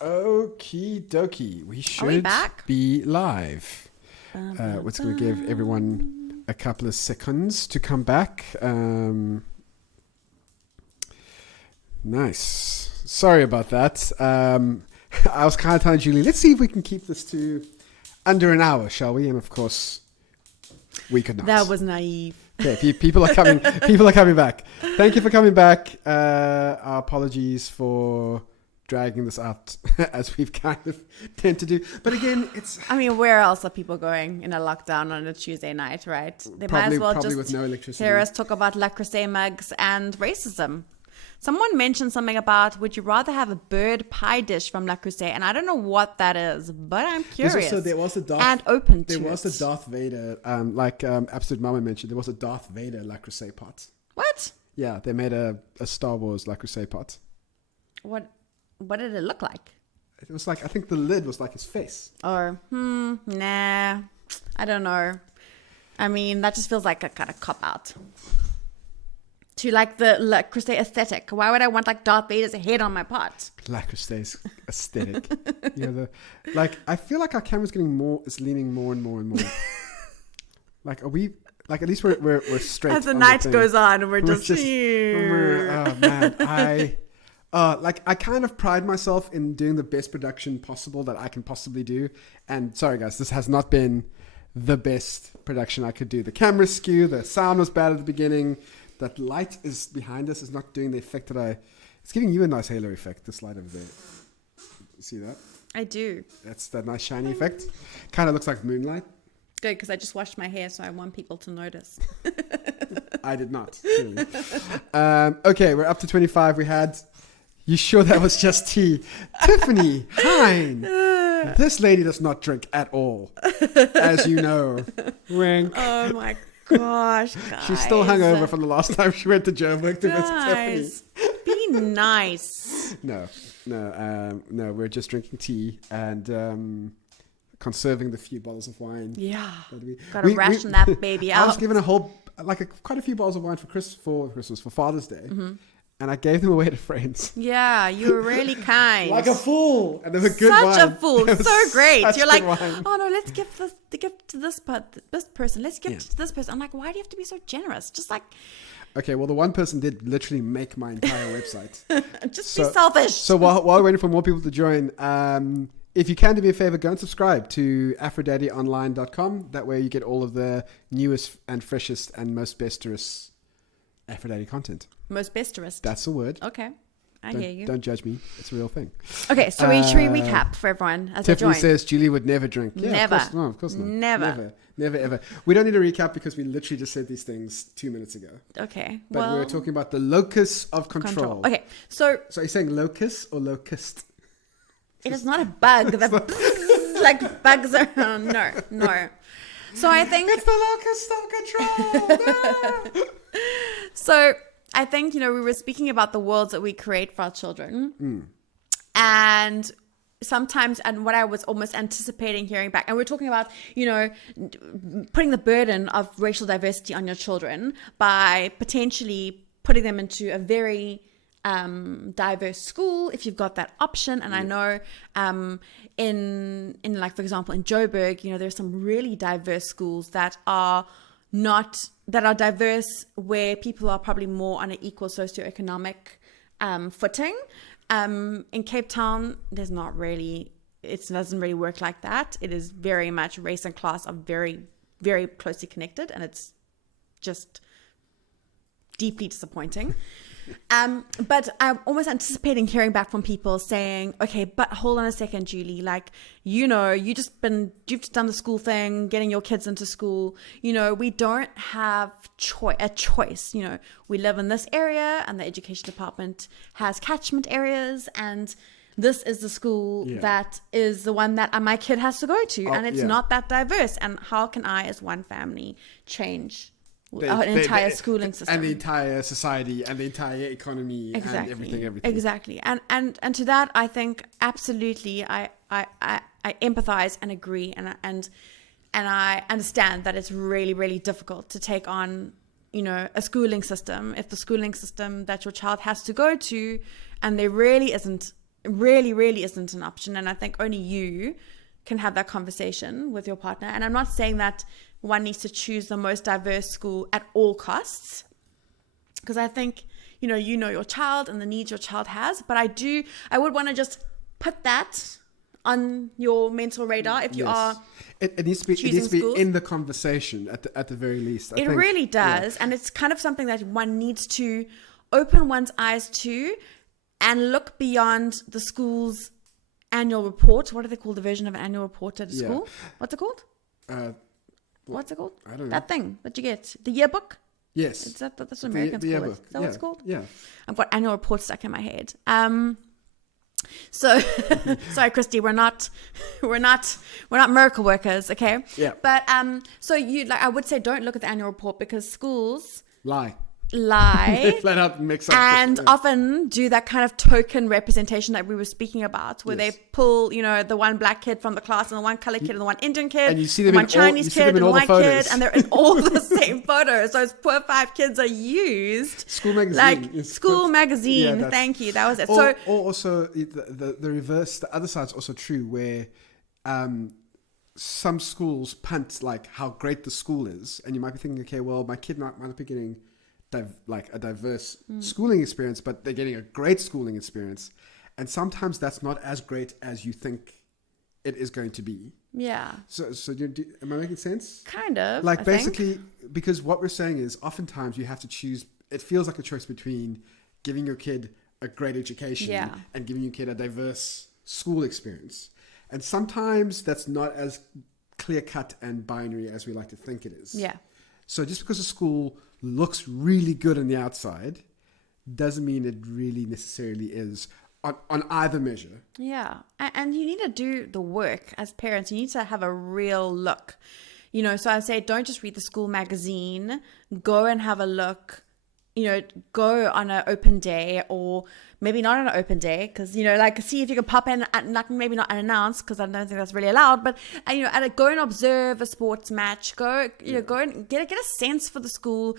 Okie dokie. We should back? be live. We're going to give everyone a couple of seconds to come back. Nice. Sorry about that. I was kind of telling Julie, let's see if we can keep this to under an hour, shall we? And of course, we could not. That was naive. Okay, people are coming. People are coming back. Thank you for coming back. Our apologies for dragging this out as we've kind of tend to do. But again, it's... I mean, where else are people going in a lockdown on a Tuesday night, right? They might as well probably just with no electricity. hear us talk about Le Creuset mugs and racism. Someone mentioned something about, would you rather have a bird pie dish from Le Creuset? And I don't know what that is, but I'm curious. There was a Darth, and open to There was a Darth Vader, Absolute Mama mentioned, there was a Darth Vader Le Creuset pot. What? Yeah, they made a Star Wars Le Creuset pot. What did it look like? It was like, I think the lid was like his face. Or, nah, I don't know. I mean, that just feels like a kind of cop-out. To like the Le Creuset aesthetic. Why would I want like Darth Vader's head on my pot? Le Creuset's aesthetic. I feel like our camera's is leaning more and more and more. Like, are we... Like, at least we're straight. As the night goes on, we're just oh, man. I kind of pride myself in doing the best production possible that I can possibly do. And sorry, guys, this has not been the best production I could do. The camera's skew, the sound was bad at the beginning. That light is behind us is not doing the effect that it's giving you a nice halo effect, this light over there. You see that? I do. That's that nice shiny effect. Kind of looks like moonlight. Good, because I just washed my hair, so I want people to notice. I did not, clearly. Okay, we're up to 25. We had... You sure that was just tea? Tiffany Hine. This lady does not drink at all, as you know. Wink. Oh, my gosh, guys. She's still hungover from the last time she went to Joburg to visit Tiffany. Be nice. No, we're just drinking tea and... conserving the few bottles of wine. Yeah, gotta ration that baby out. I was given quite a few bottles of wine for Father's Day, and I gave them away to friends. Yeah, you were really kind. Like a fool, and they were good wine. Such a fool, so great. You're like, wine. oh no, let's give the gift to this person. Let's give it to this person. I'm like, why do you have to be so generous? Just like. Okay, well, the one person did literally make my entire website. Just be selfish. So while we're waiting for more people to join, if you can do me a favor, go and subscribe to AphrodaddyOnline.com. That way you get all of the newest and freshest and most besterous Aphrodaddy content. Most besterous. That's a word. Okay. I hear you. Don't judge me. It's a real thing. Okay, so should we recap for everyone as Tiffany they join? says Julie would never drink. Yeah, never. Of course not. Never, ever. We don't need a recap because we literally just said these things 2 minutes ago. Okay. But we were talking about the locus of control. Okay, so... So are you saying locus or locust? It is not a bug. Like bugs are... No. So I think... It's the locus of control! No! So I think, we were speaking about the worlds that we create for our children. And sometimes, and what I was almost anticipating hearing back, and we're talking about, putting the burden of racial diversity on your children by potentially putting them into a very... diverse school if you've got that option. And I know in like, for example, in Joburg, there's some really diverse schools that are diverse where people are probably more on an equal socioeconomic footing. In Cape Town, there's not really, it doesn't really work like that. It is very much race and class are very, very closely connected, and it's just deeply disappointing. But I'm almost anticipating hearing back from people saying, okay, but hold on a second, Julie, like, you've just done the school thing, getting your kids into school, we don't have a choice, we live in this area and the education department has catchment areas, and this is the school that is the one that my kid has to go to, and it's not that diverse, and how can I as one family change an entire schooling system and the entire society and the entire economy and everything exactly and to that I think absolutely I empathize and agree and I understand that it's really, really difficult to take on a schooling system if the schooling system that your child has to go to, and there really isn't really, really isn't an option. And I think only you can have that conversation with your partner. And I'm not saying that one needs to choose the most diverse school at all costs, because I think, you know your child and the needs your child has. But I would want to just put that on your mental radar if you are. It needs to be in the conversation at the very least. I think, really does. And it's kind of something that one needs to open one's eyes to and look beyond the school's annual report. What do they call the version of an annual report at a school? What's it called? What's it called? I don't know. That thing that you get. The yearbook? Yes. That's what Americans call it. Is that what it's called? Yeah. I've got annual reports stuck in my head. So sorry, Christy, we're not miracle workers, okay? Yeah. But so I would say don't look at the annual report, because schools lie flat out mix up and often do that kind of token representation that we were speaking about, where they pull the one black kid from the class and the one colored kid and the one Indian kid and you see them one Chinese kid and the white kid, and they're in all the same photos. Those poor 5 kids are used. School magazine. School magazine. Thank you. That was it. Or also the reverse, the other side's also true, where some schools punt like how great the school is, and you might be thinking, okay, well, my kid might not be getting a diverse schooling experience, but they're getting a great schooling experience, and sometimes that's not as great as you think it is going to be. Yeah. So am I making sense? Kind of. Like, basically, because what we're saying is oftentimes you have to choose. It feels like a choice between giving your kid a great education and giving your kid a diverse school experience, and sometimes that's not as clear cut and binary as we like to think it is. Yeah. So just because a school looks really good on the outside doesn't mean it really necessarily is on either measure. Yeah. And you need to do the work as parents. You need to have a real look. So I say don't just read the school magazine. Go and have a look. Go on an open day, or maybe not on an open day, because see if you can pop in at, maybe not unannounced, because I don't think that's really allowed, but go and observe a sports match. Go go and get a sense for the school.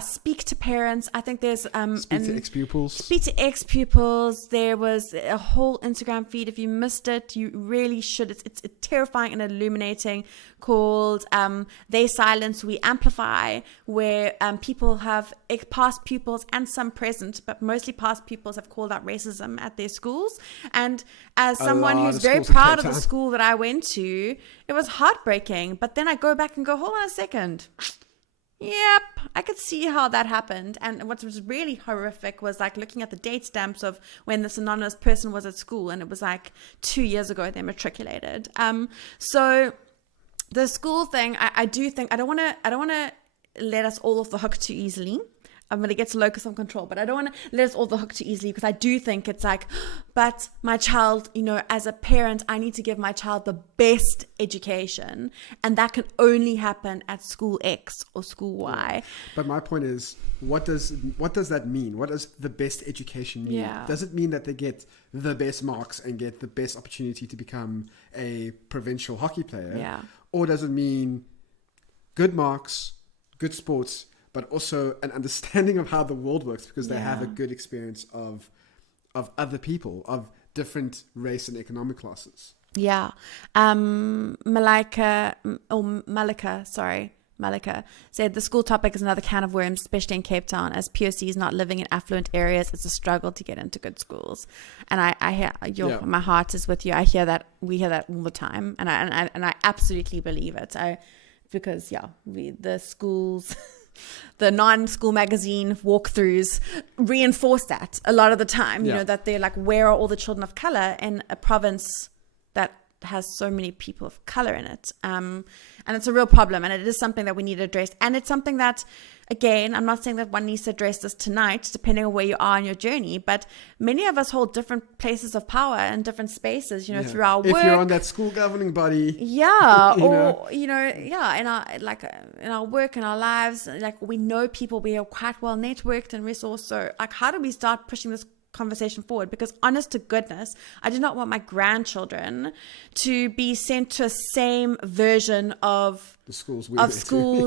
Speak to parents. I think there's speak to ex-pupils. There was a whole Instagram feed. If you missed it, you really should. It's terrifying and illuminating, called They Silence, We Amplify, where people have past pupils and some present, but mostly past pupils, have called out racism at their schools. And as someone who's very proud of the school that I went to, it was heartbreaking. But then I go back and go, hold on a second. Yep, I could see how that happened. And what was really horrific was looking at the date stamps of when this anonymous person was at school, and it was 2 years ago they matriculated. So the school thing, I do think I don't want to let us all off the hook too easily. I'm going to get to Locus of Control, but I don't want to let us all the hook too easily, because I do think it's but my child, as a parent, I need to give my child the best education, and that can only happen at school X or school Y. But my point is, what does that mean? What does the best education mean? Yeah. Does it mean that they get the best marks and get the best opportunity to become a provincial hockey player? Yeah. Or does it mean good marks, good sports, but also an understanding of how the world works, because they have a good experience of other people, of different race and economic classes? Yeah. Malika said the school topic is another can of worms, especially in Cape Town. As POCs not living in affluent areas, it's a struggle to get into good schools. And I hear my heart is with you. I hear that. We hear that all the time, and I absolutely believe it. Because the schools. The non-school magazine walkthroughs reinforce that a lot of the time, that they're where are all the children of color in a province that has so many people of color in it? And it's a real problem, and it is something that we need to address. And it's something that, again, I'm not saying that one needs to address this tonight, depending on where you are in your journey, but many of us hold different places of power and different spaces, through our work. If you're on that school governing body. Yeah. in our work, in our lives, we know people, we are quite well networked and resourced. So how do we start pushing this conversation forward? Because honest to goodness, I do not want my grandchildren to be sent to the same version of the schools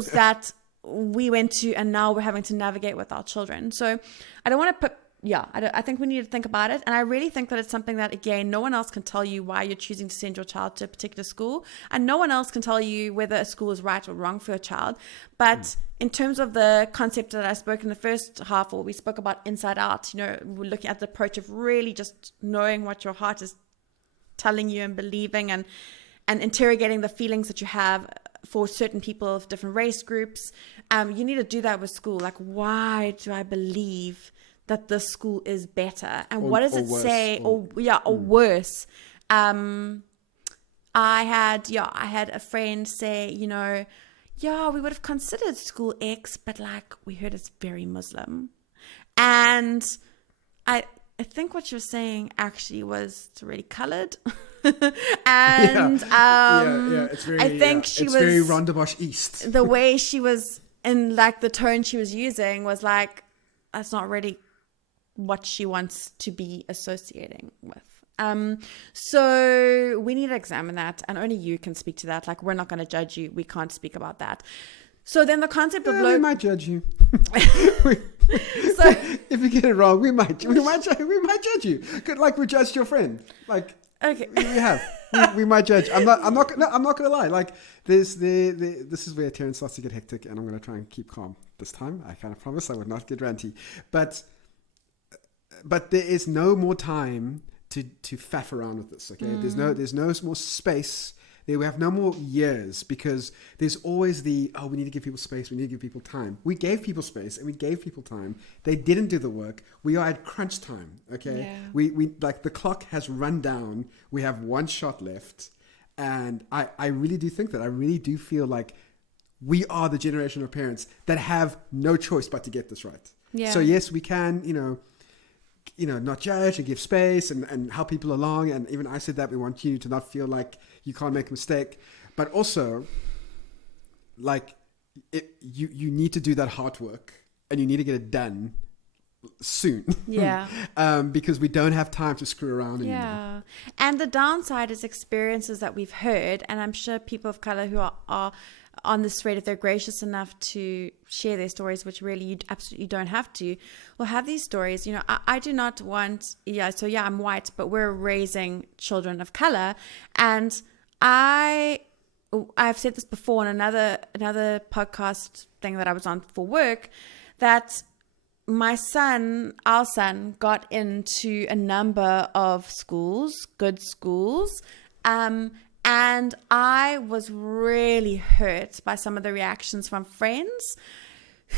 that we went to, and now we're having to navigate with our children. So I don't want to put I think we need to think about it. And I really think that it's something that, again, no one else can tell you why you're choosing to send your child to a particular school. And no one else can tell you whether a school is right or wrong for your child. But in terms of the concept that I spoke in the first half, or we spoke about inside out, we're looking at the approach of really just knowing what your heart is telling you and believing, and interrogating the feelings that you have for certain people of different race groups. You need to do that with school. Like, why do I believe that this school is better? And what does it say? Or worse. I had a friend say, we would have considered school X, but like we heard it's very Muslim. And I think what you're saying actually was it's really colored. And it's very, I think she it's was very Rondebosch East. The way she was, and like the tone she was using was like, that's not really what she wants to be associating with. So we need to examine that, and only you can speak to that. Like, we're not going to judge you. We can't speak about that. So then the concept of we might judge you. So if you get it wrong, we might judge you. Like we judged your friend. Like, okay, we might judge. I'm not gonna lie. Like, this is where Terrence starts to get hectic, and I'm gonna try and keep calm this time. I kind of promise I would not get ranty, but there is no more time to faff around with this. Okay, there's no more space. We have no more years, because there's always we need to give people space. We need to give people time. We gave people space and we gave people time. They didn't do the work. We are at crunch time. Okay. Yeah. We like, the clock has run down. We have one shot left. And I really do think that. I really do feel like we are the generation of parents that have no choice but to get this right. Yeah. So yes, we can, not judge and give space and help people along. And even I said that we want you to not feel like you can't make a mistake, but also like you need to do that hard work, and you need to get it done soon. Yeah. Because we don't have time to screw around anymore. Yeah. And the downside is experiences that we've heard, and I'm sure people of color who are on this thread, if they're gracious enough to share their stories, which really you absolutely don't have to, will have these stories. I do not want, I'm white, but we're raising children of color. And I've said this before in another podcast thing that I was on for work, that our son got into a number of schools, good schools, and I was really hurt by some of the reactions from friends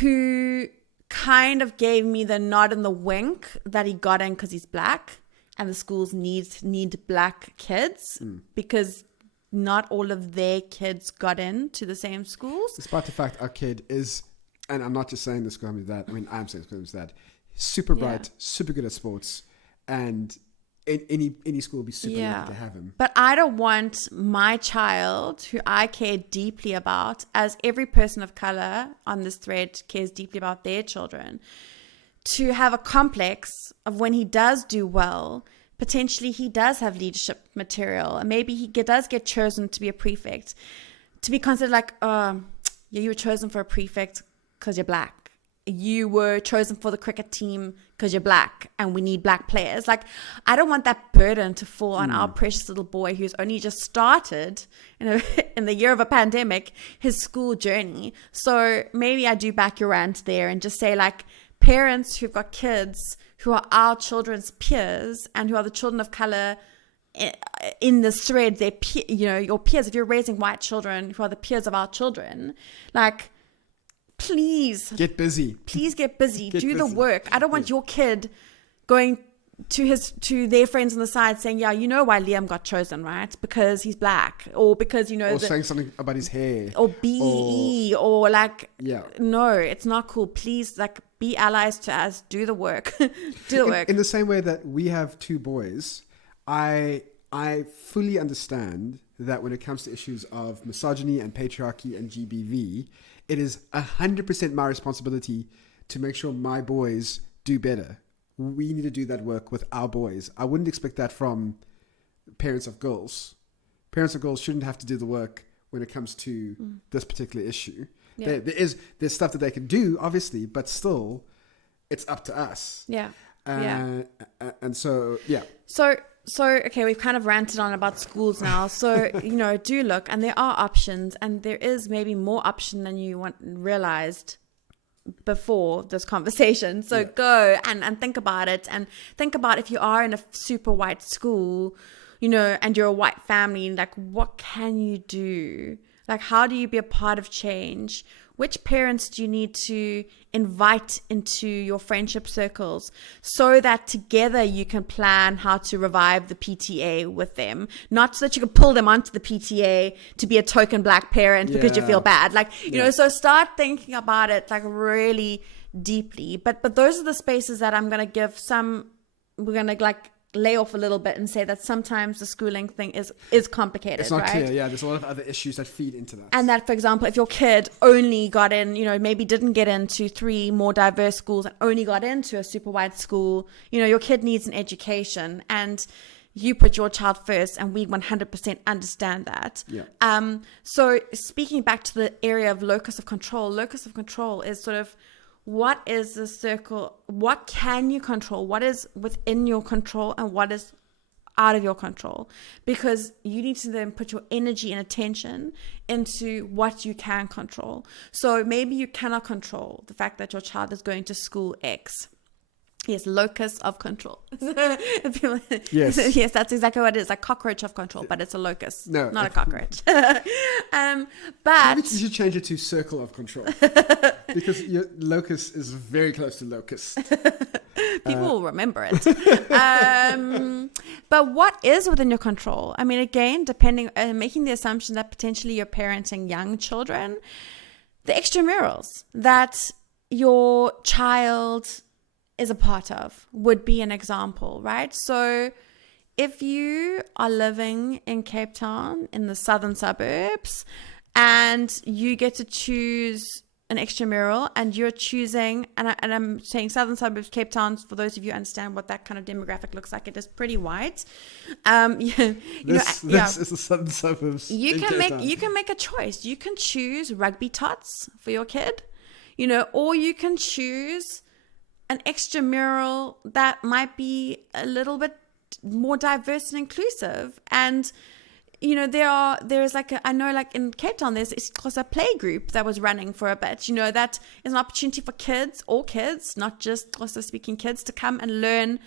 who kind of gave me the nod and the wink that he got in because he's black, and the schools need black kids because not all of their kids got into the same schools. Despite the fact our kid is, and I'm not just saying this because I'm his dad, I mean, I'm saying this because I'm his dad, super bright, super good at sports, and any school would be super lucky to have him. But I don't want my child, who I care deeply about, as every person of color on this thread cares deeply about their children, to have a complex of when he does do well, potentially he does have leadership material, and maybe he does get chosen to be a prefect, to be considered like, you were chosen for a prefect because you're black. You were chosen for the cricket team because you're black and we need black players. Like, I don't want that burden to fall on our precious little boy who's only just started in the year of a pandemic, his school journey. So maybe I do back your rant there and just say, like, parents who've got kids who are our children's peers and who are the children of color in this thread, your peers, if you're raising white children who are the peers of our children, like, please get busy. Please get busy. Do the work. I don't want your kid going to their friends on the side saying, yeah, you know why Liam got chosen, right? Because he's black, or because or saying something about his hair, or BEE, or like, no, it's not cool. Please, like, be allies to us. Do the work. In the same way that we have two boys, I fully understand that when it comes to issues of misogyny and patriarchy and GBV, it is 100% my responsibility to make sure my boys do better. We need to do that work with our boys. I wouldn't expect that from parents of girls. Parents of girls shouldn't have to do the work when it comes to this particular issue. Yeah. There's stuff that they can do, obviously, but still, it's up to us. Yeah. And so, yeah. So, okay, we've kind of ranted on about schools now. So, do look, and there are options, and there is maybe more option than you realized before this conversation. So go and think about it, and think about if you are in a super white school, and you're a white family, like what can you do? Like, how do you be a part of change? Which parents do you need to invite into your friendship circles so that together you can plan how to revive the PTA with them? Not so that you can pull them onto the PTA to be a token black parent because you feel bad. Like, so start thinking about it like really deeply. But those are the spaces that I'm going to give we're going to like lay off a little bit and say that sometimes the schooling thing is complicated. It's not right? clear. Yeah, there's a lot of other issues that feed into that. And that, for example, if your kid only got in, maybe didn't get into 3 more diverse schools and only got into a super white school, your kid needs an education, and you put your child first, and we 100% understand that. Yeah. So speaking back to the area of locus of control is sort of, what is the circle? What can you control? What is within your control and what is out of your control? Because you need to then put your energy and attention into what you can control. So maybe you cannot control the fact that your child is going to school X. Yes, locus of control. Yes. Yes, that's exactly what it is. Like cockroach of control, but it's a locus, no, not a cockroach. Maybe you should change it to circle of control, because your locus is very close to locus. People will remember it. But what is within your control? I mean, again, making the assumption that potentially you're parenting young children, the extramurals that your child is a part of would be an example, right? So if you are living in Cape Town in the southern suburbs and you get to choose an extramural and you're choosing, and I'm saying southern suburbs, Cape Town, for those of you who understand what that kind of demographic looks like, it is pretty white. This is the southern suburbs. You can make a choice. You can choose rugby tots for your kid, or you can choose an extramural that might be a little bit more diverse and inclusive. And there's I know like in Cape Town there's a play group that was running for a bit. That is an opportunity for kids, not just Xhosa speaking kids, to come and learn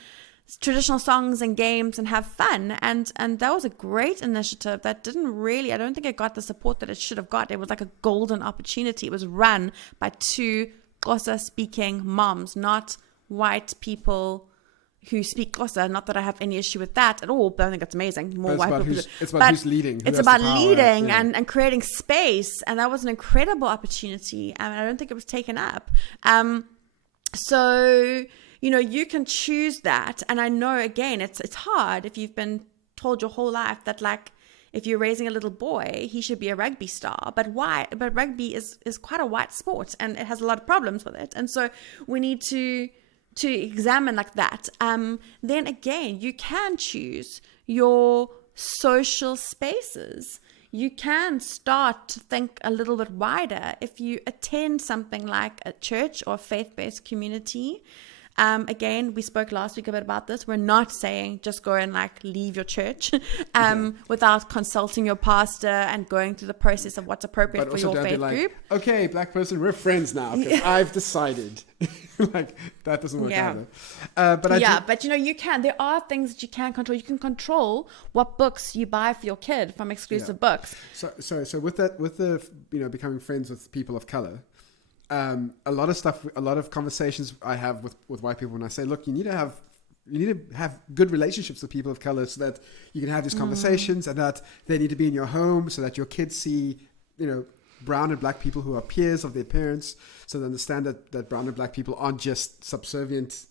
traditional songs and games and have fun. And that was a great initiative that I don't think it got the support that it should have got. It was like a golden opportunity. It was run by 2 Xhosa speaking moms, not white people who speak Xhosa. Not that I have any issue with that at all, but I think it's amazing. More white people. It's about who's leading. It's about leading and creating space, and that was an incredible opportunity. And I don't think it was taken up. So you can choose that, and I know again it's hard if you've been told your whole life that like, if you're raising a little boy, he should be a rugby star. But why? But rugby is quite a white sport, and it has a lot of problems with it. And so we need to examine like that. Then again, you can choose your social spaces. You can start to think a little bit wider. If you attend something like a church or a faith-based community, again, we spoke last week a bit about this. We're not saying just go and like leave your church without consulting your pastor and going through the process of what's appropriate for your faith group. Okay, black person, we're friends now because I've decided. Like that doesn't work either. But you can. There are things that you can control. You can control what books you buy for your kid from exclusive books. So with the becoming friends with people of color. A lot of conversations I have with white people when I say, look, you need to have good relationships with people of color so that you can have these conversations, and that they need to be in your home so that your kids see, brown and black people who are peers of their parents, so they understand that brown and black people aren't just subservient,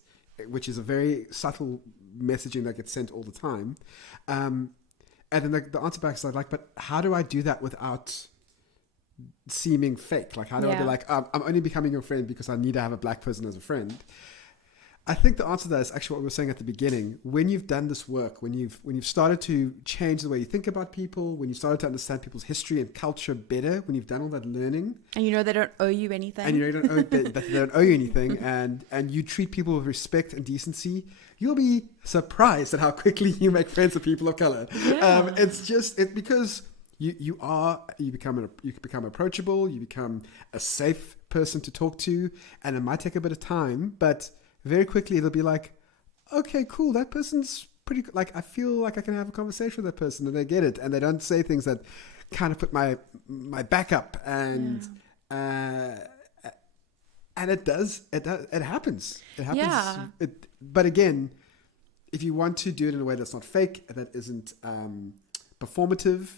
which is a very subtle messaging that gets sent all the time. And then the answer back is like, but how do I do that without seeming fake? Like, how do I be like, I'm only becoming your friend because I need to have a black person as a friend? I think the answer to that is actually what we were saying at the beginning. When you've done this work, when you've started to change the way you think about people, when you started to understand people's history and culture better, when you've done all that learning, and you know they don't owe you anything, and you don't owe, that they don't owe you anything, and you treat people with respect and decency, you'll be surprised at how quickly you make friends with people of color. Yeah. It's because you become approachable, you become a safe person to talk to, and it might take a bit of time, but very quickly it'll be like, okay, cool, that person's pretty, like, I feel like I can have a conversation with that person, and they get it, and they don't say things that kind of put my back up, and it happens. Yeah. But again, if you want to do it in a way that's not fake, that isn't performative,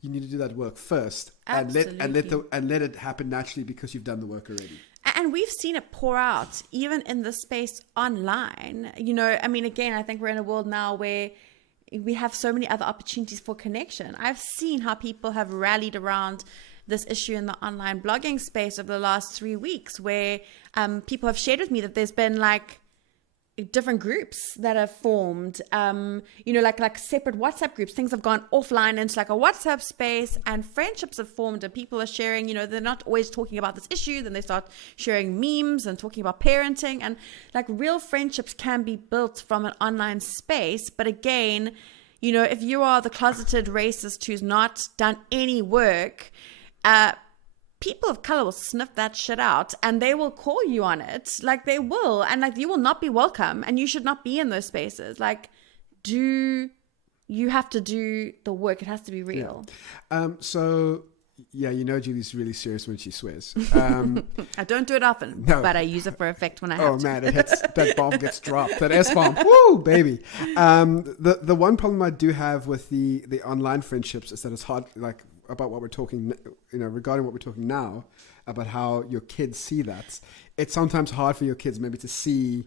you need to do that work first. Absolutely. and let it happen naturally, because you've done the work already. And we've seen it pour out even in the space online. You know, I mean, again, I think we're in a world now where we have so many other opportunities for connection. I've seen how people have rallied around this issue in the online blogging space over the last 3 weeks, where people have shared with me that there's been like different groups that have formed, you know, like separate WhatsApp groups. Things have gone offline into like a WhatsApp space, and friendships have formed, and people are sharing, you know, they're not always talking about this issue, then they start sharing memes and talking about parenting, and like real friendships can be built from an online space. But again, you know, if you are the closeted racist who's not done any work, people of color will sniff that shit out, and they will call you on it. Like, they will, and like, you will not be welcome, and you should not be in those spaces. Like, you have to do the work. It has to be real. So yeah, you know, Julie's really serious when she swears. I don't do it often, but I use it for effect when I have to. Oh man, it hits, that bomb gets dropped, that S-bomb, woo, baby. The one problem I do have with the online friendships is that it's hard, like, about what we're talking, you know, regarding what we're talking now, about how your kids see that. It's sometimes hard for your kids maybe to see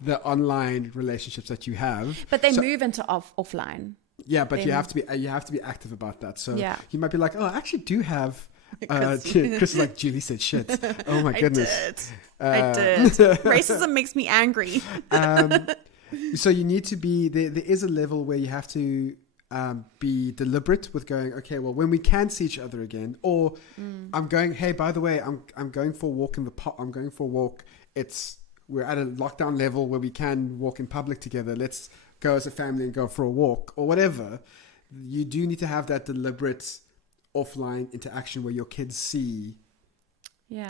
the online relationships that you have. But they move into offline. Yeah, but you have to be active about that. So Yeah. you might be like, oh, I actually do have. Chris is like, Julie said shit. Oh my goodness. I did. Racism makes me angry. So you need to be there. There is a level where you have to be deliberate with going, okay, well, when we can see each other again, or I'm going, hey, by the way, I'm going for a walk in the park. I'm going for a walk. We're at a lockdown level where we can walk in public together. Let's go as a family and go for a walk, or whatever. You do need to have that deliberate offline interaction where your kids see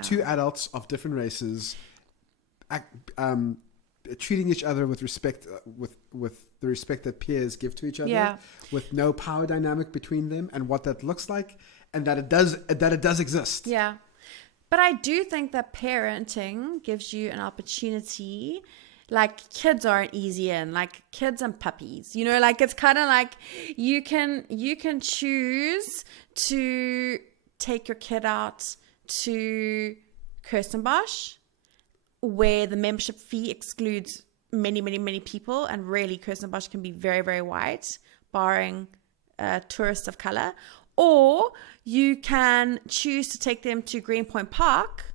two adults of different races treating each other with respect, with the respect that peers give to each other, with no power dynamic between them, and what that looks like, and that it does exist. Yeah. But I do think that parenting gives you an opportunity. Like, kids aren't easy in, like kids and puppies, you know, like it's kind of like you can choose to take your kid out to Kirstenbosch, where the membership fee excludes many, many, many people, and really Kirstenbosch can be very, very white, barring tourists of color. Or you can choose to take them to Greenpoint Park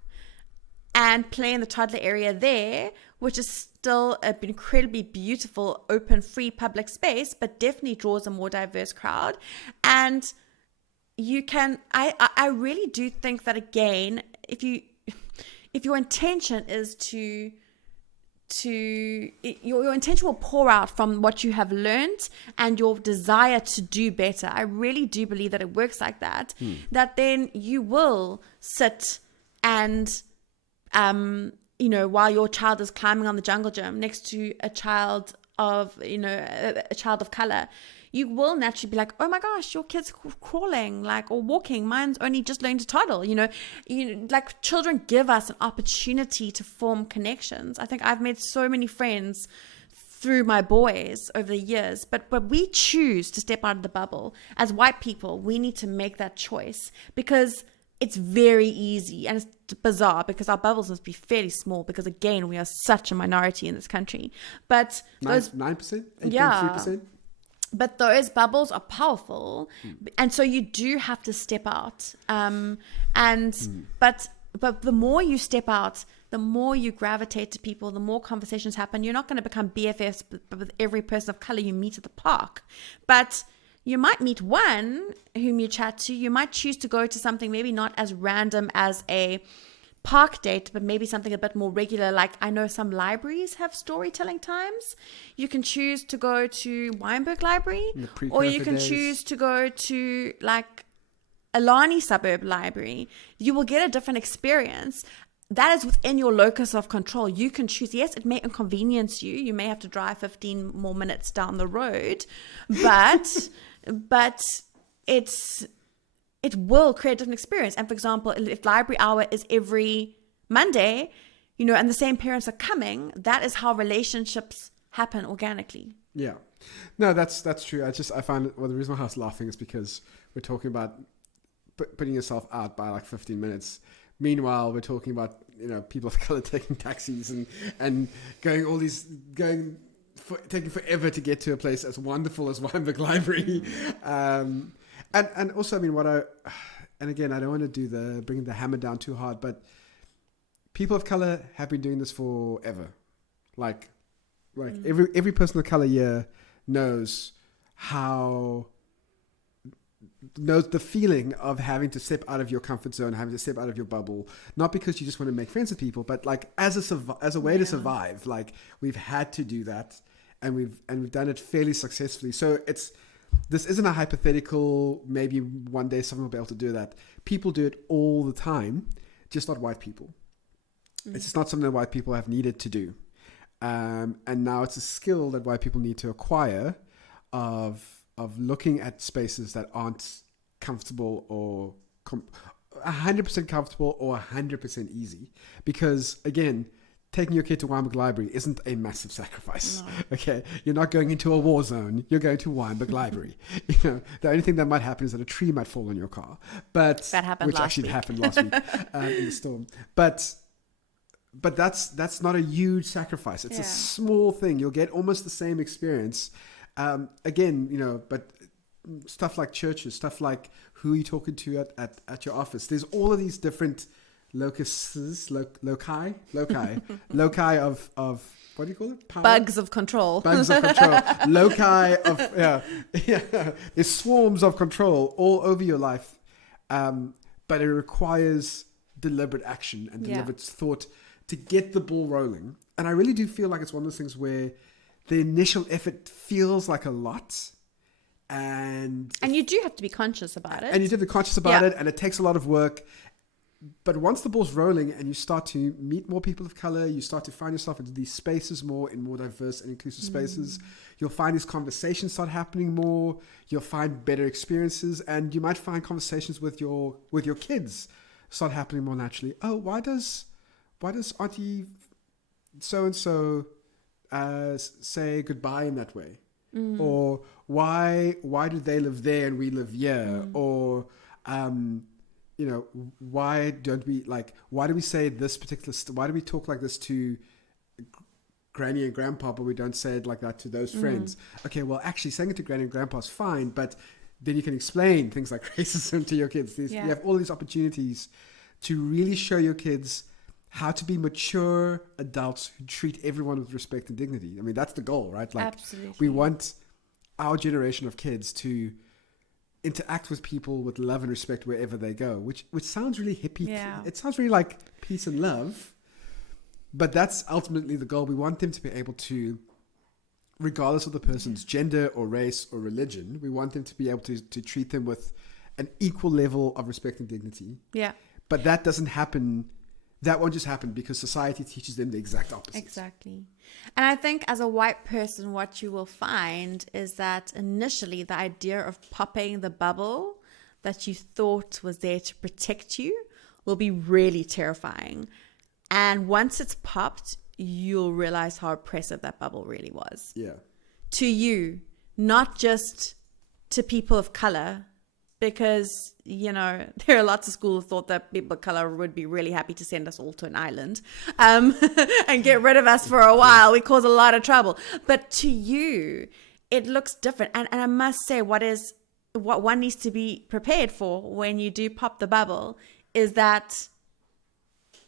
and play in the toddler area there, which is still an incredibly beautiful, open, free public space, but definitely draws a more diverse crowd. And you can, I really do think that, again, if your intention is your intention will pour out from what you have learned and your desire to do better. I really do believe that it works like that, that then you will sit and, you know, while your child is climbing on the jungle gym next to a child of, you know, a child of color, you will naturally be like, oh my gosh, your kid's crawling, like, or walking. Mine's only just learning to toddle. You know, like, children give us an opportunity to form connections. I think I've made so many friends through my boys over the years, but we choose to step out of the bubble. As white people, we need to make that choice, because it's very easy, and it's bizarre because our bubbles must be fairly small, because again, we are such a minority in this country. But 9%, 8.3%. But those bubbles are powerful, and so you do have to step out. But the more you step out, the more you gravitate to people, the more conversations happen. You're not going to become BFFs with every person of color you meet at the park, but you might meet one whom you chat to. You might choose to go to something maybe not as random as a park date, but maybe something a bit more regular. Like I know some libraries have storytelling times. You can choose to go to Weinberg Library, or you can choose to go to like Alani Suburb Library. You will get a different experience. That is within your locus of control. You can choose. Yes, it may inconvenience you. You may have to drive 15 more minutes down the road, but it will create a different experience. And for example, if library hour is every Monday, and the same parents are coming, that is how relationships happen organically. Yeah. No, that's true. I find the reason why I was laughing is because we're talking about putting yourself out by like 15 minutes. Meanwhile, we're talking about, people of color taking taxis and taking forever to get to a place as wonderful as Weinberg Library. And also, and again, I don't want to bringing the hammer down too hard, but people of color have been doing this forever. Like every person of color here knows the feeling of having to step out of your comfort zone, having to step out of your bubble, not because you just want to make friends with people, but like as a way to survive. Like we've had to do that, and we've done it fairly successfully. So this isn't a hypothetical, maybe one day someone will be able to do that. People do it all the time, just not white people. It's just not something that white people have needed to do. And now it's a skill that white people need to acquire of looking at spaces that aren't comfortable or 100% comfortable or 100% easy. Because again, taking your kid to Weinberg Library isn't a massive sacrifice. No. Okay, you're not going into a war zone. You're going to Weinberg Library. The only thing that might happen is that a tree might fall on your car. But that happened last week. Happened last week in the storm. But that's not a huge sacrifice. It's a small thing. You'll get almost the same experience. Again, but stuff like churches, stuff like who you're talking to at your office. There's all of these different loci of what do you call it? Power? Bugs of control. Loci of There's swarms of control all over your life, but it requires deliberate action and deliberate thought to get the ball rolling. And I really do feel like it's one of those things where the initial effort feels like a lot, and you do have to be conscious about it. And you do have to be conscious about it, and it takes a lot of work. But once the ball's rolling and you start to meet more people of color, you start to find yourself into these spaces in more diverse and inclusive spaces. You'll find these conversations start happening more. You'll find better experiences, and you might find conversations with your kids start happening more naturally. Oh, why does Auntie so and so say goodbye in that way? Or why do they live there and we live here? Or why do we say this particular why do we talk like this to Granny and Grandpa, but we don't say it like that to those friends? Okay, well, actually saying it to Granny and Grandpa is fine, but then you can explain things like racism to your kids. You have all these opportunities to really show your kids how to be mature adults who treat everyone with respect and dignity. I mean, that's the goal, right? Like, absolutely. We want our generation of kids to interact with people with love and respect wherever they go, which sounds really hippie. Yeah. It sounds really like peace and love, but that's ultimately the goal. We want them to be able to, regardless of the person's gender or race or religion, we want them to be able to treat them with an equal level of respect and dignity. Yeah. But that doesn't happen. That won't just happen because society teaches them the exact opposite. Exactly. And I think as a white person, what you will find is that initially the idea of popping the bubble that you thought was there to protect you will be really terrifying. And once it's popped, you'll realize how oppressive that bubble really was. Yeah. To you, not just to people of color, because, there are lots of schools who thought that people of color would be really happy to send us all to an island and get rid of us for a while. We cause a lot of trouble. But to you, it looks different. And I must say, what one needs to be prepared for when you do pop the bubble is that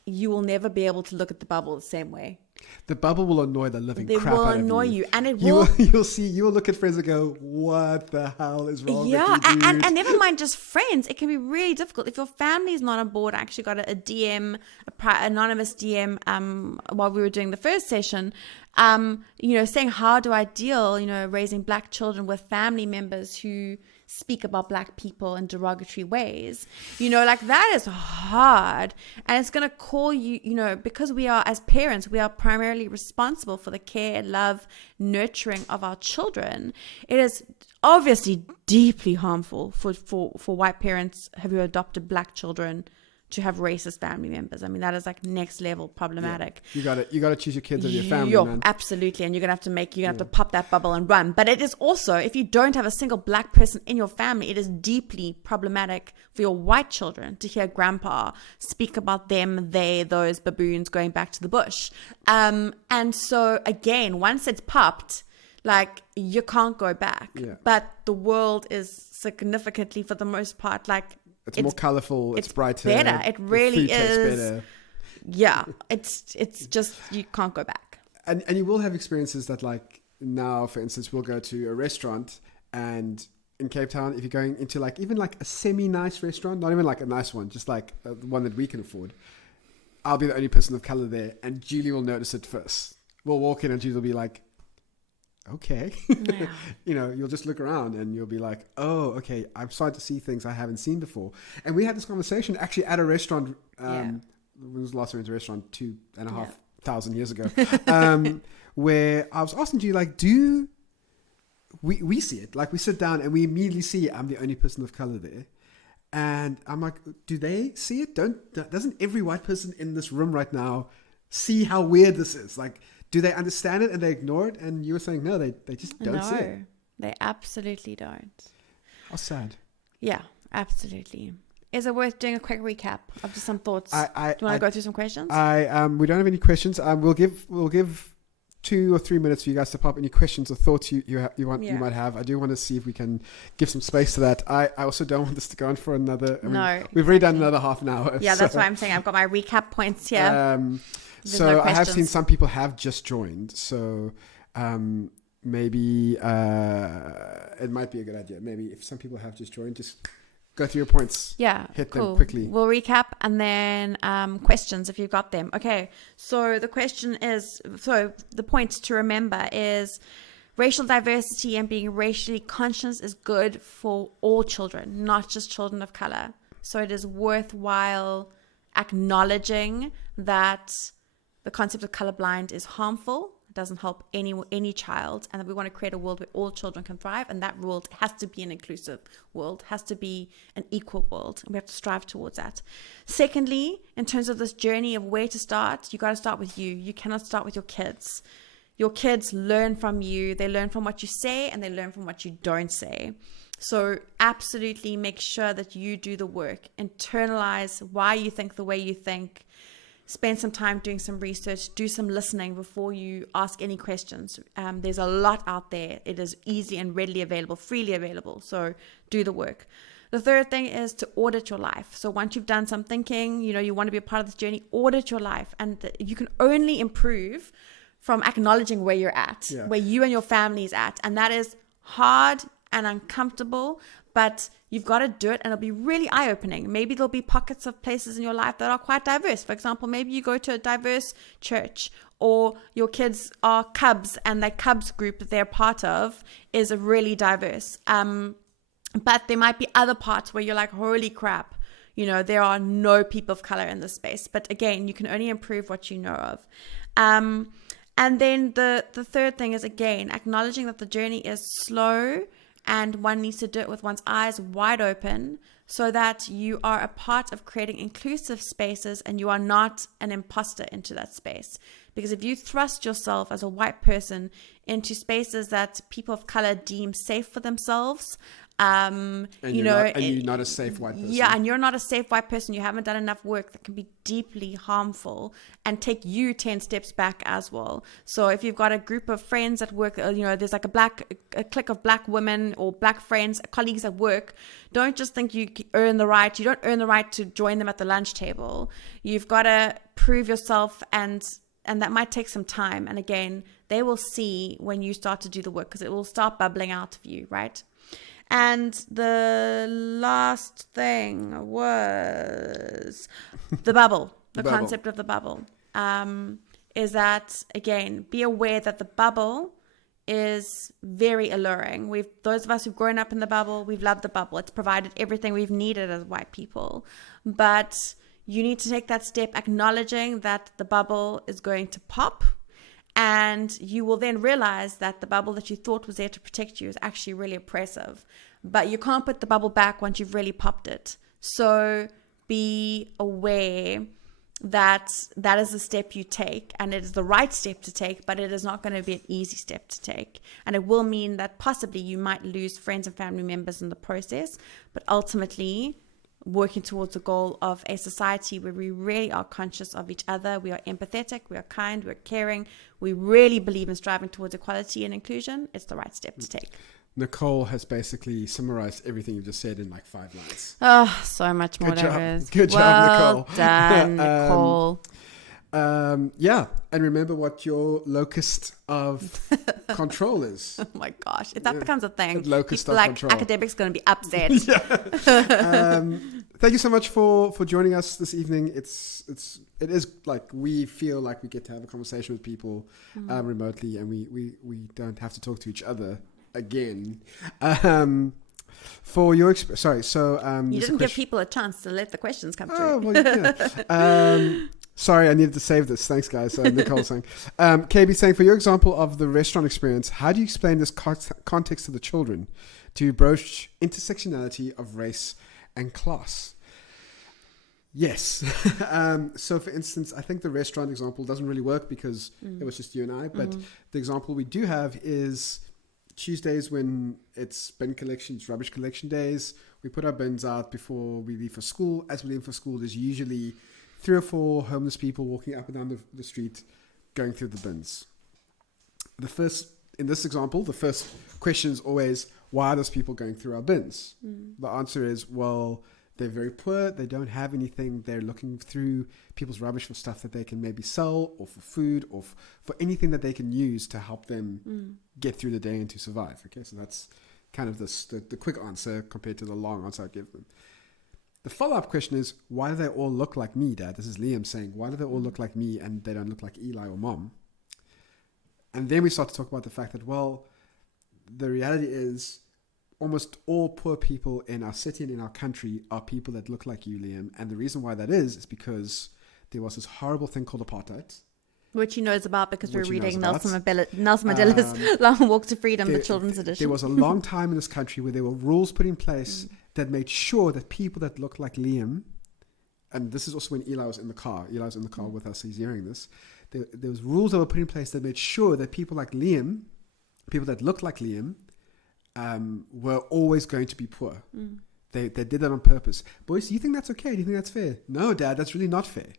you will never be able to look at the bubble the same way. The bubble will annoy the living It crap will out of annoy you. you, and it You will. You'll look at friends and go, what the hell is wrong Yeah, with you, dude? and never mind just friends. It can be really difficult if your family is not on board. I actually got a DM, anonymous DM, while we were doing the first session, saying, how do I deal, raising Black children with family members who speak about Black people in derogatory ways. Like that is hard, and it's going to call you, because we are, as parents, we are primarily responsible for the care, love, nurturing of our children. It is obviously deeply harmful for white parents who adopted Black children to have racist family members. I mean, that is like next level problematic. Yeah. You got to choose your kids over your family, man. Absolutely. And you're going to have to pop that bubble and run. But it is also, if you don't have a single Black person in your family, it is deeply problematic for your white children to hear grandpa speak about them, they, those baboons going back to the bush. And so again, once it's popped, like you can't go back. Yeah. But the world is significantly, for the most part, like, it's more colorful. It's brighter. Better. It really is. Better. Yeah. It's just, you can't go back. And you will have experiences that, like, now, for instance, we'll go to a restaurant, and in Cape Town, if you're going into like even like a semi-nice restaurant, not even like a nice one, just like one that we can afford, I'll be the only person of color there, and Julie will notice it first. We'll walk in and Julie will be like, okay. Yeah. You'll just look around and you'll be like, oh, okay, I'm starting to see things I haven't seen before. And we had this conversation actually at a restaurant. When was the last time we went to a restaurant? 2,500 years ago. Where I was asking you, like, do we see it? Like, we sit down and we immediately see I'm the only person of color there. And I'm like, do they see it? Doesn't every white person in this room right now see how weird this is? Like, do they understand it and they ignore it? And you were saying, no, they just don't see it. They absolutely don't. How sad. Yeah, absolutely. Is it worth doing a quick recap of just some thoughts? Do you want to go through some questions? We don't have any questions. We'll give 2 or 3 minutes for you guys to pop any questions or thoughts you might have. I do want to see if we can give some space to that. I also don't want this to go on for another. We've already done another half an hour. Yeah, that's why I'm saying I've got my recap points here. So I have seen some people have just joined. So maybe it might be a good idea. Maybe if some people have just joined, just go through your points. Yeah, hit cool. them quickly. We'll recap and then questions if you've got them. Okay, so the point to remember is racial diversity and being racially conscious is good for all children, not just children of color. So it is worthwhile acknowledging that the concept of colorblind is harmful. It doesn't help any child, and that we want to create a world where all children can thrive, and that world has to be an inclusive world, has to be an equal world, and we have to strive towards that. Secondly, in terms of this journey of where to start, you got to start with you. You cannot start with your kids. Your kids learn from you. They learn from what you say, and they learn from what you don't say. So absolutely make sure that you do the work. Internalize why you think the way you think. Spend some time doing some research, do some listening before you ask any questions. There's a lot out there. It is easy and readily available, freely available. So do the work. The third thing is to audit your life. So once you've done some thinking, you want to be a part of this journey, audit your life. And you can only improve from acknowledging where you're at, where you and your family is at. And that is hard and uncomfortable, but you've got to do it, and it'll be really eye-opening. Maybe there'll be pockets of places in your life that are quite diverse. For example, maybe you go to a diverse church, or your kids are Cubs, and that Cubs group that they're part of is really diverse. But there might be other parts where you're like, holy crap, there are no people of color in this space. But again, you can only improve what you know of. And then the third thing is, again, acknowledging that the journey is slow, and one needs to do it with one's eyes wide open, so that you are a part of creating inclusive spaces and you are not an imposter into that space. Because if you thrust yourself as a white person into spaces that people of color deem safe for themselves, And you're not a safe white person. Yeah, and you're not a safe white person. You haven't done enough work that can be deeply harmful and take you 10 steps back as well. So if you've got a group of friends at work, there's like a clique of black women or black friends, colleagues at work, don't just think you earn the right. You don't earn the right to join them at the lunch table. You've got to prove yourself, and that might take some time. And again, they will see when you start to do the work because it will start bubbling out of you, right? And the last thing was the bubble, the concept of the bubble, is that, again, be aware that the bubble is very alluring. Those of us who've grown up in the bubble, we've loved the bubble. It's provided everything we've needed as white people. But you need to take that step, acknowledging that the bubble is going to pop. And you will then realize that the bubble that you thought was there to protect you is actually really oppressive. But you can't put the bubble back once you've really popped it. So be aware that that is the step you take, and it is the right step to take, but it is not going to be an easy step to take. And it will mean that possibly you might lose friends and family members in the process, but ultimately working towards the goal of a society where we really are conscious of each other, we are empathetic, we are kind, we're caring, we really believe in striving towards equality and inclusion, it's the right step to take. Nicole has basically summarized everything you just said in like 5 lines. Oh, so much more there is. Good job, Nicole. Well done, Nicole. Yeah, and remember what your locus of control is. Oh my gosh, if that becomes a thing, locus of control. Academics going to be upset. Thank you so much for joining us this evening. It is like we feel like we get to have a conversation with people remotely, and we don't have to talk to each other again. For your you didn't give people a chance to let the questions come through. Oh, well, yeah. Sorry, I needed to save this. Thanks, guys. Nicole saying. KB saying, for your example of the restaurant experience, how do you explain this context to the children to broach intersectionality of race and class? Yes. So, for instance, I think the restaurant example doesn't really work because it was just you and I. But the example we do have is Tuesdays when it's bin collection, it's rubbish collection days. We put our bins out before we leave for school. As we leave for school, there's usually 3 or 4 homeless people walking up and down the street going through the bins. In this example, the first question is always, why are those people going through our bins? The answer is, well, they're very poor. They don't have anything. They're looking through people's rubbish for stuff that they can maybe sell, or for food, or for anything that they can use to help them get through the day and to survive. Okay, so that's kind of the quick answer compared to the long answer I give them. The follow-up question is, why do they all look like me, Dad? This is Liam saying, why do they all look like me and they don't look like Eli or Mom? And then we start to talk about the fact that, well, the reality is almost all poor people in our city and in our country are people that look like you, Liam. And the reason why that is because there was this horrible thing called apartheid. Which he knows about because we're reading Nelson Mandela's Long Walk to Freedom, the children's edition. There was a long time in this country where there were rules put in place that made sure that people that look like Liam, and this is also when Eli was in the car. Eli was in the car with us. He's hearing this. There was rules that were put in place that made sure that people like Liam, people that look like Liam, were always going to be poor. They did that on purpose. Boys, do you think that's okay? Do you think that's fair? No, Dad, that's really not fair.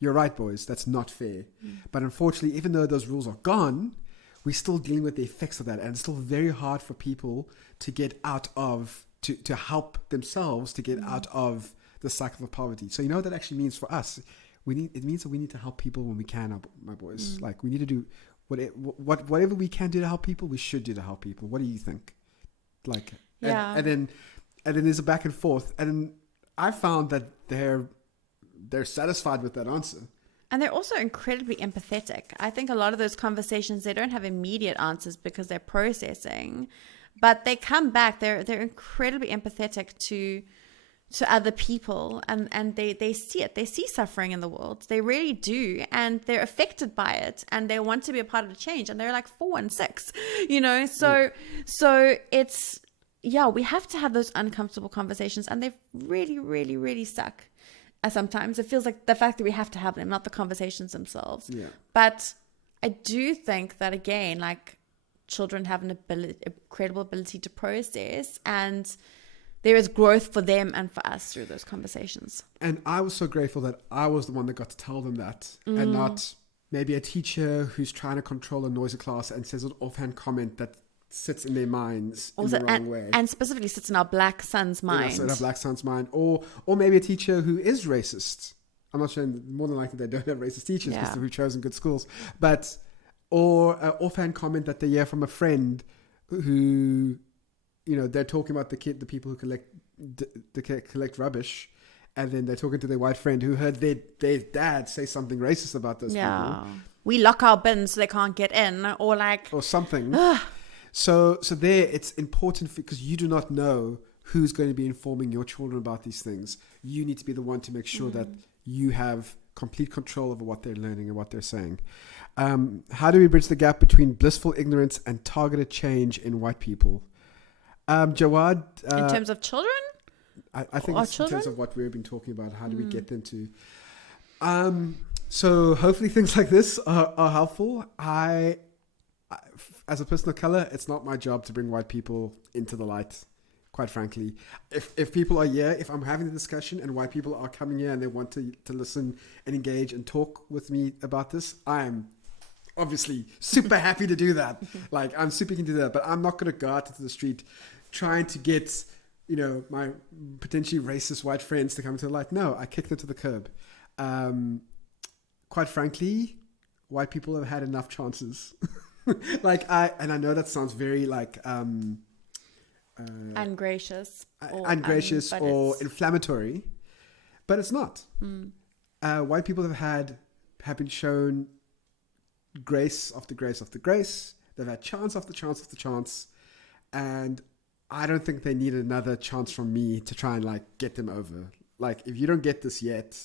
You're right, boys. That's not fair. But unfortunately, even though those rules are gone, we're still dealing with the effects of that. And it's still very hard for people to get out of, to help themselves to get out of the cycle of poverty. So you know what that actually means for us? It means that we need to help people when we can, my boys. Like, we need to do whatever we can do to help people, we should do to help people. What do you think? Like, and then there's a back and forth. And then I found that they're satisfied with that answer. And they're also incredibly empathetic. I think a lot of those conversations, they don't have immediate answers because they're processing, but they come back. They're incredibly empathetic to other people, and they see it. They see suffering in the world. They really do, and they're affected by it, and they want to be a part of the change. And they're like 4 and 6, So it's we have to have those uncomfortable conversations, and they've really, really, really suck. Sometimes it feels like the fact that we have to have them, not the conversations themselves. But I do think that, again, like, children have an incredible ability to process, and there is growth for them and for us through those conversations. And I was so grateful that I was the one that got to tell them that, and not maybe a teacher who's trying to control a noisy class and says an offhand comment that sits in their minds also, in the wrong way. And specifically sits in our black son's mind. In our black son's mind. Or maybe a teacher who is racist. I'm not sure, more than likely they don't have racist teachers because we've chosen good schools. But, or an offhand comment that they hear from a friend who, you know, they're talking about the people who collect rubbish. And then they're talking to their white friend who heard their dad say something racist about those people. We lock our bins so they can't get in, or something. So there, it's important because you do not know who's going to be informing your children about these things. You need to be the one to make sure that you have complete control over what they're learning and what they're saying. How do we bridge the gap between blissful ignorance and targeted change in white people? Jawad, in terms of children. I think it's in terms of what we've been talking about. How do we get them to? So hopefully things like this are helpful. I, as a person of color, it's not my job to bring white people into the light, quite frankly. If people are here, if I'm having a discussion and white people are coming here and they want to listen and engage and talk with me about this, I'm obviously super happy to do that. Like, I'm super keen to do that, but I'm not going to go out into the street trying to get, you know, my potentially racist white friends to come to the light. No, I kick them to the curb. Quite frankly, white people have had enough chances. I know that sounds very like ungracious or inflammatory, but it's not. White people have been shown grace after grace after grace. They've had chance after chance after chance, and I don't think they need another chance from me to try and like get them over. Like, if you don't get this yet,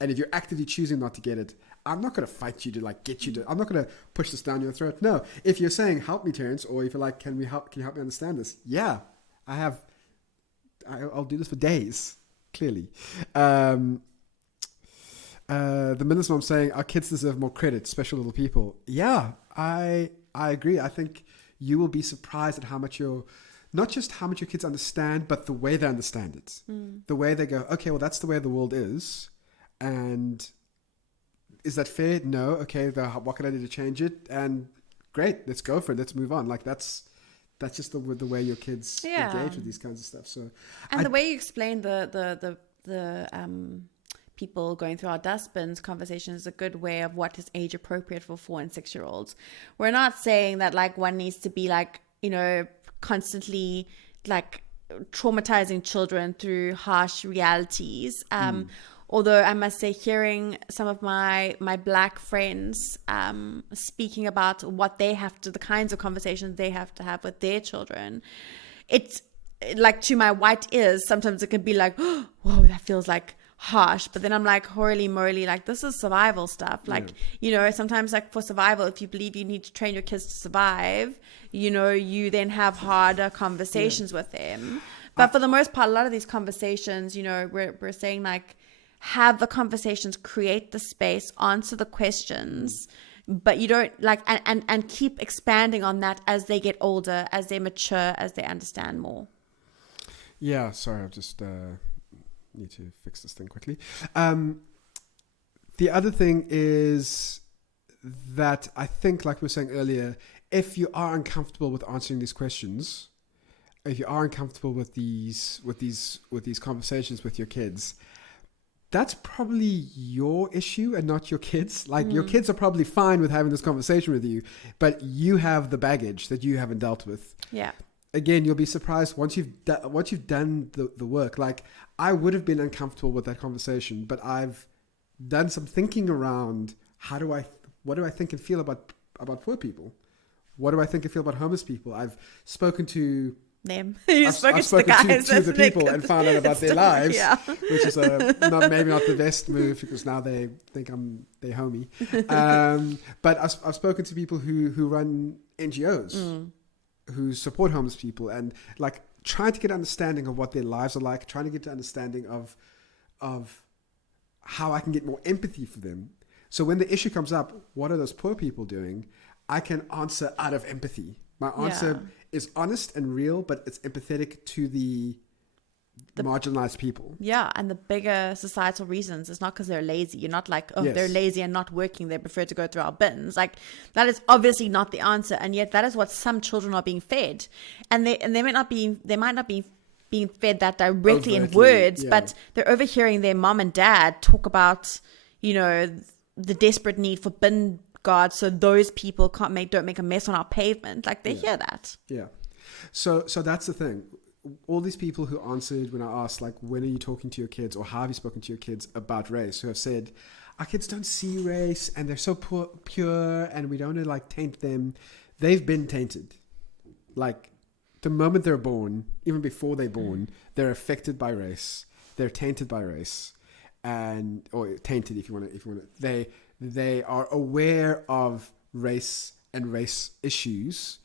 and if you're actively choosing not to get it, I'm not going to fight you to like get you to. I'm not going to push this down your throat. No, if you're saying help me, Terrence, or if you're like, can you help me understand this? Yeah, I'll do this for days. Clearly, the Miller's mom saying our kids deserve more credit, special little people. Yeah, I agree. I think you will be surprised at how much not just how much your kids understand, but the way they understand it. The way they go, okay, well, that's the way the world is. And is that fair? No. Okay, what can I do to change it? And great, let's go for it. Let's move on. Like, that's just the way your kids engage with these kinds of stuff. So, and the way you explain the people going through our dustbins conversation is a good way of what is age appropriate for 4 and 6 year olds. We're not saying that like one needs to be like, you know, constantly like traumatizing children through harsh realities. Although I must say, hearing some of my black friends speaking about what they have to, the kinds of conversations they have to have with their children, it's like, to my white ears, sometimes it can be like, oh, whoa, that feels like harsh. But then I'm like, holy moly, like, this is survival stuff. Like, you know, sometimes like for survival, if you believe you need to train your kids to survive, you know, you then have harder conversations with them. But for the most part, a lot of these conversations, you know, we're saying like, have the conversations, create the space, answer the questions, but you don't like, and keep expanding on that as they get older, as they mature, as they understand more. Yeah, sorry, I just need to fix this thing quickly. The other thing is that I think, like we were saying earlier, if you are uncomfortable with answering these questions, if you are uncomfortable with these conversations with your kids, that's probably your issue and not your kids. Like, your kids are probably fine with having this conversation with you, but you have the baggage that you haven't dealt with. Yeah. Again, you'll be surprised once you've done the work. Like, I would have been uncomfortable with that conversation, but I've done some thinking around what do I think and feel about poor people? What do I think and feel about homeless people? I've spoken to them. I've spoken to the people and found out about their lives, which is maybe not the best move, because now they think I'm their homie. But I've spoken to people who run NGOs, who support homeless people, and like trying to get understanding of what their lives are like, trying to get to understanding of how I can get more empathy for them. So when the issue comes up, what are those poor people doing? I can answer out of empathy. My answer is honest and real, but it's empathetic to the marginalized people. Yeah, and the bigger societal reasons, it's not because they're lazy. You're not like, they're lazy and not working, they prefer to go through our bins. Like, that is obviously not the answer, and yet that is what some children are being fed, and they might not be being fed that directly in words, but they're overhearing their mom and dad talk about, you know, the desperate need for bin guards so those people don't make a mess on our pavement. Like, they hear that. Yeah. So that's the thing. All these people who answered when I asked, like, when are you talking to your kids, or how have you spoken to your kids about race, who have said, our kids don't see race and they're so pure and we don't want to, like, taint them. They've been tainted. Like, the moment they're born, even before they're born, they're affected by race. They're tainted by race, or tainted if you want to. They are aware of race and race issues,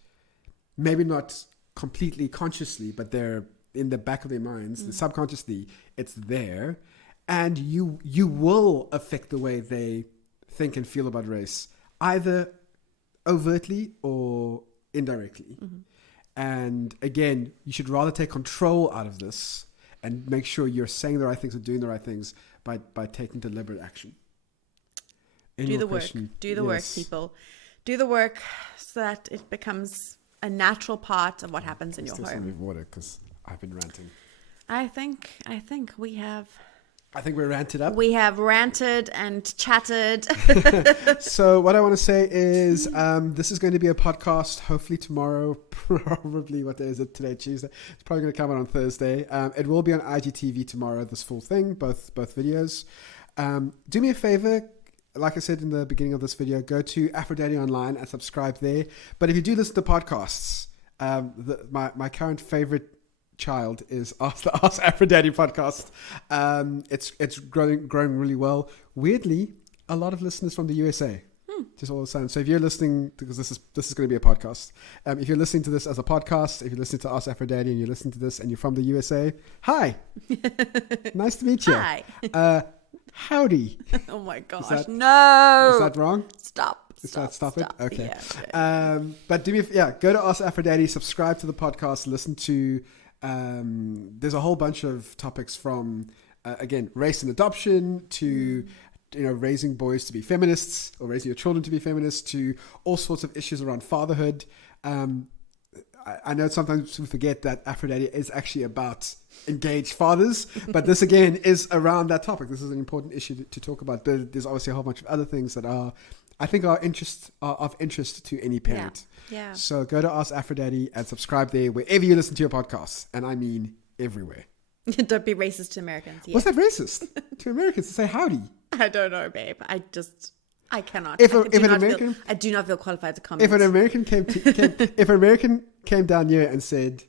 maybe not completely consciously, but they're in the back of their minds, subconsciously, it's there, and you will affect the way they think and feel about race, either overtly or indirectly. And again, you should rather take control out of this and make sure you're saying the right things and doing the right things by taking deliberate action. Do the work, people. Do the work so that it becomes a natural part of what happens in your home. Some water because I've been ranting. I think we have. I think we're ranted up. We have ranted and chatted. So what I want to say is this is going to be a podcast hopefully tomorrow. Probably, what day is it today? Tuesday. It's probably going to come out on Thursday. It will be on IGTV tomorrow, this full thing, both videos. Do me a favor. Like I said in the beginning of this video, go to Aphrodite Online and subscribe there. But if you do listen to podcasts, my current favorite child is the Ask Aphrodite podcast. It's growing really well. Weirdly, a lot of listeners from the USA. Just all of a sudden. So if you're listening, because this is going to be a podcast. If you're listening to this as a podcast, if you're listening to Ask Aphrodite and you're listening to this and you're from the USA, hi, nice to meet you. Hi. Howdy. Oh my gosh. No. Is that wrong? Stop it? Okay. Yeah. But go to Ask Aphrodite, subscribe to the podcast, listen to, there's a whole bunch of topics from, again, race and adoption to, raising boys to be feminists or raising your children to be feminists to all sorts of issues around fatherhood. I know sometimes we forget that Aphrodite is actually about engaged fathers, but this again is around that topic. This is an important issue to talk about. But there's obviously a whole bunch of other things that are of interest to any parent. Yeah. So go to Ask Aphrodite and subscribe there wherever you listen to your podcasts, and I mean everywhere. Don't be racist to Americans. What's that racist to Americans to say howdy? I don't know, babe. I cannot. I do not feel qualified to comment. If an American if an American came down here and said,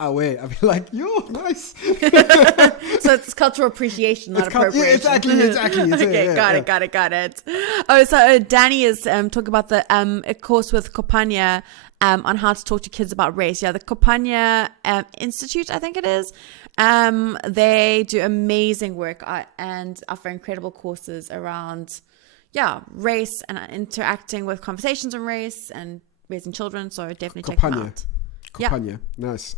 "Away," I'd be like, "You're nice." So it's cultural appreciation, not appropriation. Exactly. Okay, got it. Oh, so Danny is talking about the a course with Kopanya on how to talk to kids about race. Yeah, the Kopanya Institute, I think it is. They do amazing work and offer incredible courses around race and interacting with conversations on race and raising children. So definitely check them out. Kopanya. Nice.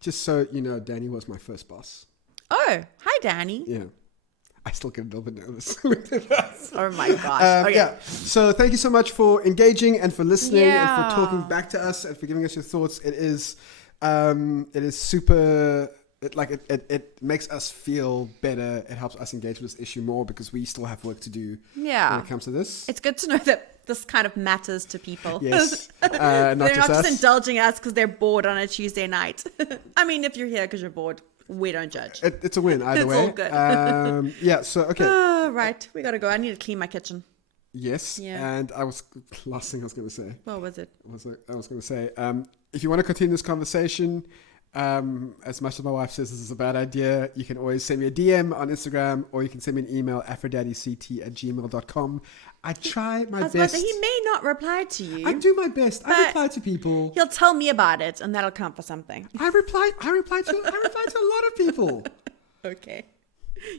Just so you know, Danny was my first boss. Oh, hi, Danny. Yeah. I still get a little bit nervous. Oh my gosh. Okay. Yeah. So thank you so much for engaging and for listening and for talking back to us and for giving us your thoughts. It is super. It makes us feel better. It helps us engage with this issue more because we still have work to do when it comes to this. It's good to know that this kind of matters to people. Yes. They're not just indulging us because they're bored on a Tuesday night. I mean, if you're here because you're bored, we don't judge. It's a win either way. It's all good. So, okay. Right. We got to go. I need to clean my kitchen. Yes. Yeah. And last thing I was going to say. What was it? I was going to say, if you want to continue this conversation, as much as my wife says this is a bad idea, you can always send me a DM on Instagram or you can send me an email, aphroditect@gmail.com. I try my best. He may not reply to you. I do my best. I reply to people. He'll tell me about it and that'll count for something. I reply to a lot of people. Okay.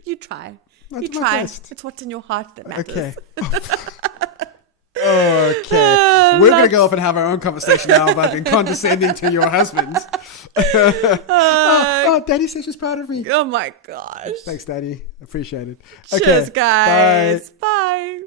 You try. You try. It's what's in your heart that matters. Okay. Okay. We're going to go off and have our own conversation now about being condescending to your husband. Daddy says she's proud of me. Oh my gosh. Thanks, Daddy. Appreciate it. Cheers, Okay, guys. bye. Bye.